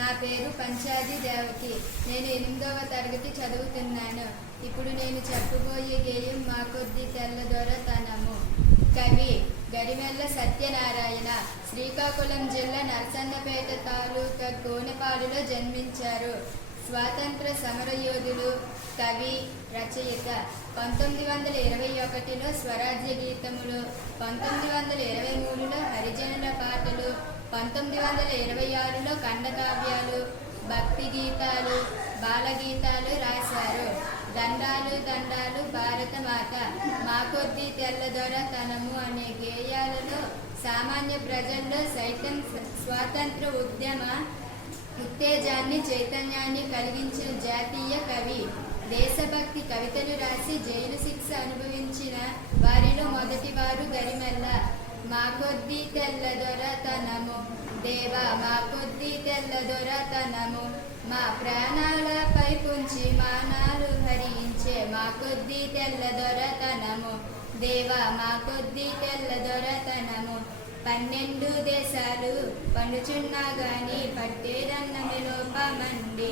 నా పేరు పంచాది దేవకి. నేను 8వ తరగతి చదువుతున్నాను. ఇప్పుడు నేను చెప్పబోయే గేయం మా కొద్ది తెల్లదొరతనము. కవి గరిమెల్ల సత్యనారాయణ. శ్రీకాకుళం జిల్లా నరసన్నపేట తాలూకా కోనెపాడులో జన్మించారు. స్వాతంత్ర సమరయోధులు, కవి, రచయిత. 1921లో స్వరాజ్య గీతములు, 1923లో హరిజనుల పాటలు, 1926లో ఖండకావ్యాలు, భక్తి గీతాలు, బాలగీతాలు రాశారు. దండాలు దండాలు భారతమాత, మా కొద్ది తెల్లదొరతనము అనే గేయాలలో సామాన్య ప్రజల్లో సైతం స్వాతంత్ర ఉద్యమ ఉత్తేజాన్ని, చైతన్యాన్ని కలిగించిన జాతీయ కవి. దేశభక్తి కవితలు రాసి జైలు శిక్ష అనుభవించిన వారిలో మొదటివారు గరిమెల్ల. మా కొద్ది తెల్లదొరతనము దేవా, మా కొద్ది తెల్లదొరతనము, మా ప్రాణాలపై పుంచి మానాలు హరించే మా కొద్ది తెల్లదొరతనము దేవా, మా కొద్ది తెల్లదొరతనము. 12 దేశాలు పండుచున్నా గాని పట్టేదన్నమి లోపమండి,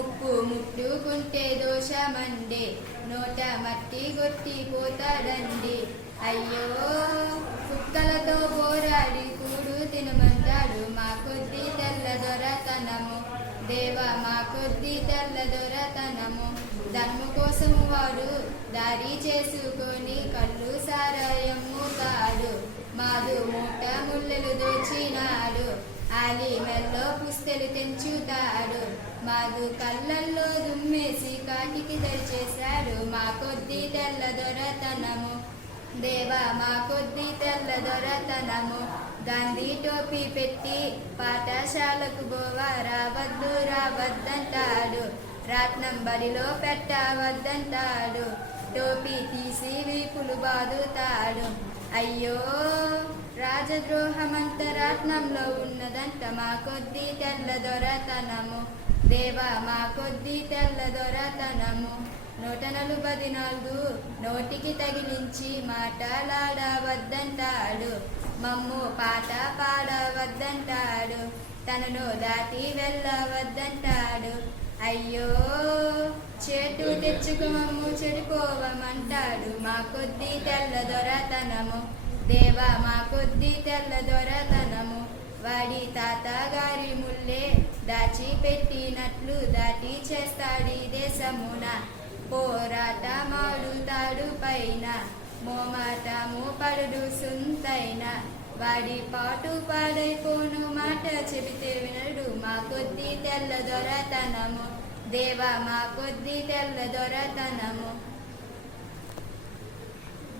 ఉప్పు ముట్టుకుంటే దోషమండి, నోట మట్టి కొట్టి పోతాడండి. అయ్యో కుక్కలతో పోరాడి కూడు తినమంటాడు మా కొద్ది తెల్లదొరతనము దేవా, మా కొద్ది తెల్లదొరతనము. ధర్మ కోసము వాడు దారి చేసుకొని కళ్ళు సారాయము తాడు, మాదు మూట ముళ్ళలు దోచినాడు, ఆలి మెల్లో పుస్తెలు తెంచుతాడు, మాదు కళ్ళల్లో దుమ్మేసి కాటికి దరిచేశాడు మా కొద్ది తెల్లదొరతనము దేవా, మా కొద్ది తెల్లదొరతనము. గాంధీ టోపీ పెట్టి పాఠశాలకు బోవా రావద్దు రావద్దంటాడు, రాట్నం బడిలో పెట్టవద్దంటాడు, టోపీ తీసి వీపులు బాదుతాడు. అయ్యో రాజద్రోహమంత రాట్నంలో ఉన్నదంట మా కొద్ది తెల్లదొరతనము దేవా, మా కొద్ది తెల్లదొరతనము. 144 నోటికి తగిలించి మాటలాడవద్దంటాడు, మమ్ము పాట పాడవద్దంటాడు, తనను దాటి వెళ్ళవద్దంటాడు. అయ్యో చేటు తెచ్చుకు మమ్ము చెడిపోవమంటాడు మా కొద్ది తెల్లదొరతనము దేవా, మా కొద్ది తెల్లదొరతనము. వాడి తాతగారి ముల్లే దాచిపెట్టినట్లు దాటి చేస్తాడి దేశమున, పోరాటమాడుతాడు పైన, మోమాటము పడుడు సుంతైన, వాడి పాటు పాడైపోను మాట చెబితే వినడు మా కొద్ది తెల్లదొరతనము దేవా, మా కొద్ది తెల్లదొరతనము.